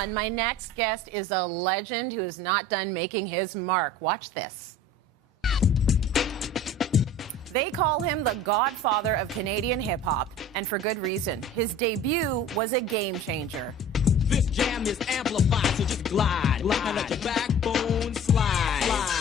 And my next guest is a legend who is not done making his mark. Watch this. They call him the godfather of Canadian hip-hop, and for good reason. His debut was a game changer. This jam is amplified, so just glide. And let your backbone slide.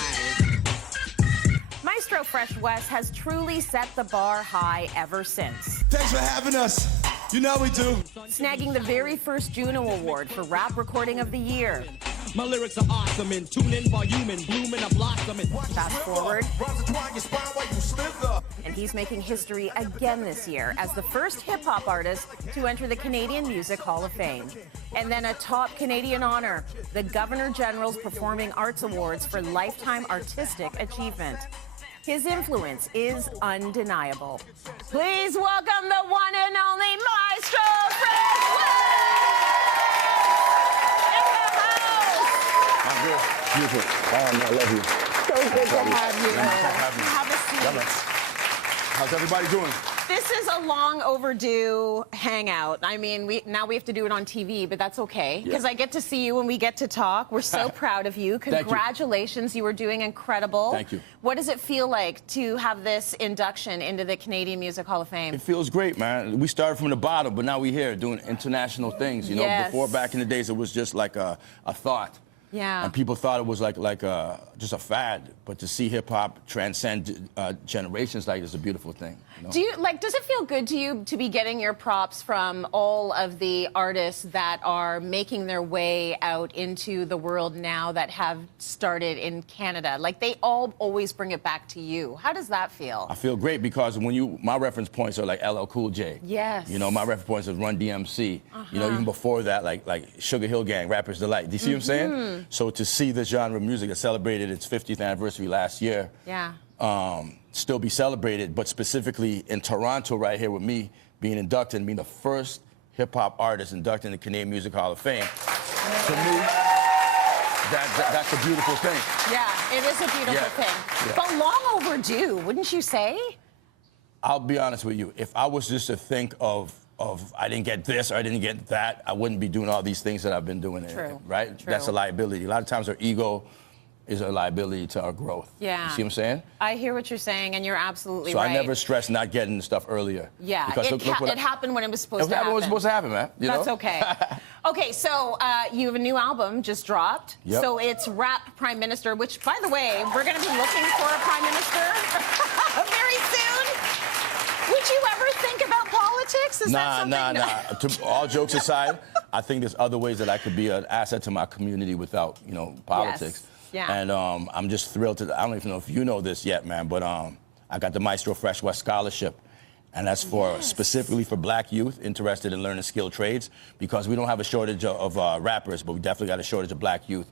Maestro Fresh Wes has truly set the bar high ever since. Thanks for having us. You know we do. Snagging the very first Juno Award for Rap Recording of the Year. My lyrics are awesome and tune in volume and bloom and a blossom. Fast forward, and he's making history again this year as the first hip-hop artist to enter the Canadian Music Hall of Fame. And then a top Canadian honor, the Governor-General's Performing Arts Awards for Lifetime Artistic Achievement. His influence is undeniable. Please welcome the one and only Maestro Fresh Wes! Beautiful. I love you. So good to have you. Have a seat. How's everybody doing? This is a long overdue hangout. I mean, now we have to do it on TV, but that's okay because I get to see you when we get to talk. We're so proud of you. Congratulations. You were doing incredible. Thank you. What does it feel like to have this induction into the Canadian Music Hall of Fame? It feels great, man. We started from the bottom, but now we're here doing international things. You know, before back in the days, it was just like a thought. Yeah. And people thought it was like just a fad, but to see hip hop transcend generations like this is a beautiful thing. You know? Do you does it feel good to you to be getting your props from all of the artists that are making their way out into the world now that have started in Canada? Like they all always bring it back to you. How does that feel? I feel great because my reference points are like LL Cool J. Yes. You know, my reference points is Run DMC. You know, even before that, like Sugar Hill Gang, Rapper's Delight. Do you see what I'm saying? So to see this genre of music that celebrated its 50th anniversary last year, still be celebrated, but specifically in Toronto right here with me being inducted and being the first hip-hop artist inducted in the Canadian Music Hall of Fame, to me, that's a beautiful thing. Yeah, it is a beautiful thing. Yeah. But long overdue, wouldn't you say? I'll be honest with you. If I was just to think of I didn't get this or I didn't get that, I wouldn't be doing all these things that I've been doing. True. Right? True. That's a liability. A lot of times our ego is a liability to our growth. Yeah. You see what I'm saying? I hear what you're saying, and you're absolutely right. So I never stressed not getting the stuff earlier. Yeah, because it happened when it was supposed to happen. It was supposed to happen, man. You That's know? okay. Okay, so you have a new album just dropped. Yep. So it's Rap Prime Minister, which, by the way, we're going to be looking for a Prime Minister very soon. Would you ever think about politics? Is that something? Nah. All jokes aside, I think there's other ways that I could be an asset to my community without, you know, politics. Yes. Yeah. And I'm just thrilled to. I don't even know if you know this yet, man, but I got the Maestro Fresh Wes Scholarship. And that's specifically for black youth interested in learning skilled trades, because we don't have a shortage of rappers, but we definitely got a shortage of black youth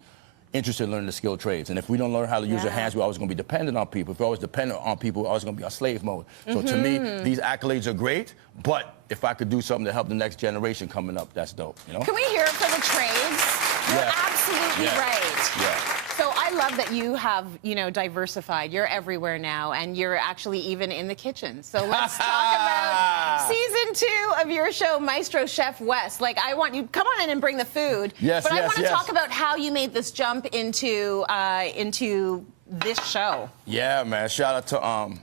interested in learning the skilled trades. And if we don't learn how to use our hands, we're always going to be dependent on people. If we're always dependent on people, we're always going to be on slave mode. So to me, these accolades are great, but if I could do something to help the next generation coming up, that's dope. You know? Can we hear it for the trades? You're absolutely right. Yeah. So I love that you have, you know, diversified. You're everywhere now, and you're actually even in the kitchen. So let's talk about season 2 of your show, Maestro Chef Wes. Like, I want you come on in and bring the food. Yes, but I want to talk about how you made this jump into this show. Yeah, man. Shout out to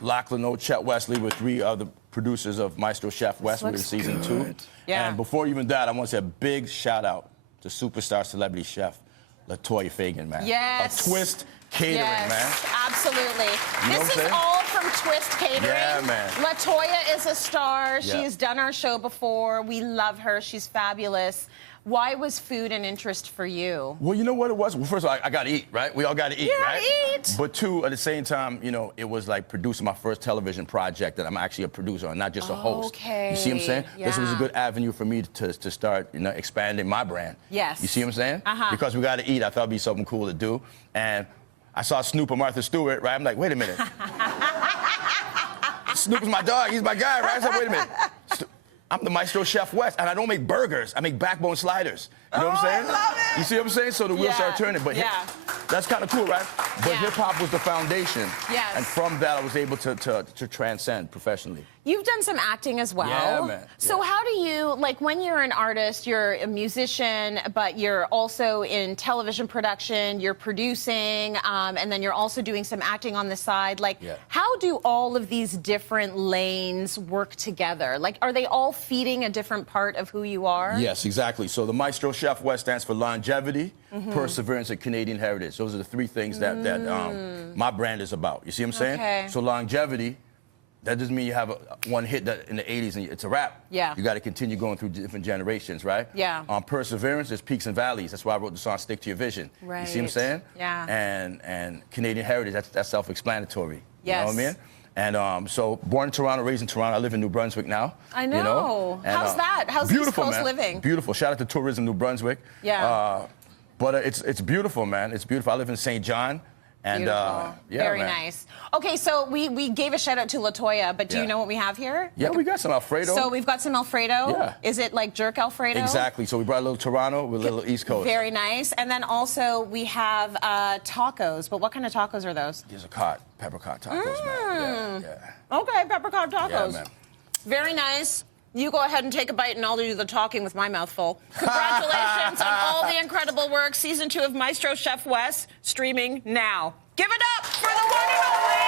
Lachlan, Chet Wesley, with 3 other producers of Maestro Chef Wes. We're in season 2. Yeah. And before even that, I want to say a big shout out to superstar celebrity chef Latoya Fagan, man. Yes. A Twist Catering, man. Absolutely. You know this is all from Twist Catering. Yeah, man. Latoya is a star. Yeah. She's done our show before. We love her. She's fabulous. Why was food an interest for you? Well, you know what it was? Well, first of all, I got to eat, right? We all got to eat, right? Eat. But 2, at the same time, you know, it was like producing my first television project that I'm actually a producer on, not just a host. Okay. You see what I'm saying? Yeah. This was a good avenue for me to start, you know, expanding my brand. Yes. You see what I'm saying? Because we got to eat, I thought it'd be something cool to do. And I saw Snoop and Martha Stewart, right? I'm like, wait a minute. Snoop is my dog. He's my guy, right? I said, wait a minute. I'm the Maestro Chef Wes, and I don't make burgers. I make backbone sliders. You know what I'm saying? I love it. You see what I'm saying? So the wheels start turning. But that's kind of cool, right? But hip-hop was the foundation. Yes. And from that, I was able to transcend professionally. You've done some acting as well. Yeah, man. So how do you, like, when you're an artist, you're a musician, but you're also in television production, you're producing, and then you're also doing some acting on the side. Like, how do all of these different lanes work together? Like, are they all feeding a different part of who you are? Yes, exactly. So the Maestro Chef Wes stands for longevity, perseverance, and Canadian heritage. Those are the three things that my brand is about. You see what I'm saying? Okay. So longevity, that doesn't mean you have one hit that in the 80s and it's a wrap. Yeah. You got to continue going through different generations, right? Yeah. Perseverance, there's peaks and valleys. That's why I wrote the song Stick to Your Vision. Right. You see what I'm saying? Yeah. And Canadian heritage, that's self-explanatory. Yes. You know what I mean? And so born in Toronto, raised in Toronto. I live in New Brunswick now. I know. You know? And, how's that? How's East Coast man. living? Beautiful. Shout out to Tourism New Brunswick. Yeah. But it's beautiful, man. It's beautiful. I live in St. John. And, Beautiful. yeah, Very man. nice. Okay, so we gave a shout out to LaToya, but do you know what we have here? Yeah, we got some Alfredo. So we've got some Alfredo. Yeah. Is it like jerk Alfredo? Exactly. So we brought a little Toronto with a little East Coast. Very nice. And then also we have tacos. But what kind of tacos are those? These are cod, peppercorn tacos, man. Yeah. Okay, peppercorn tacos. Yeah, man. Very nice. You go ahead and take a bite, and I'll do the talking with my mouth full. Congratulations on all the incredible work. Season 2 of Maestro Chef Wes, streaming now. Give it up for the one and only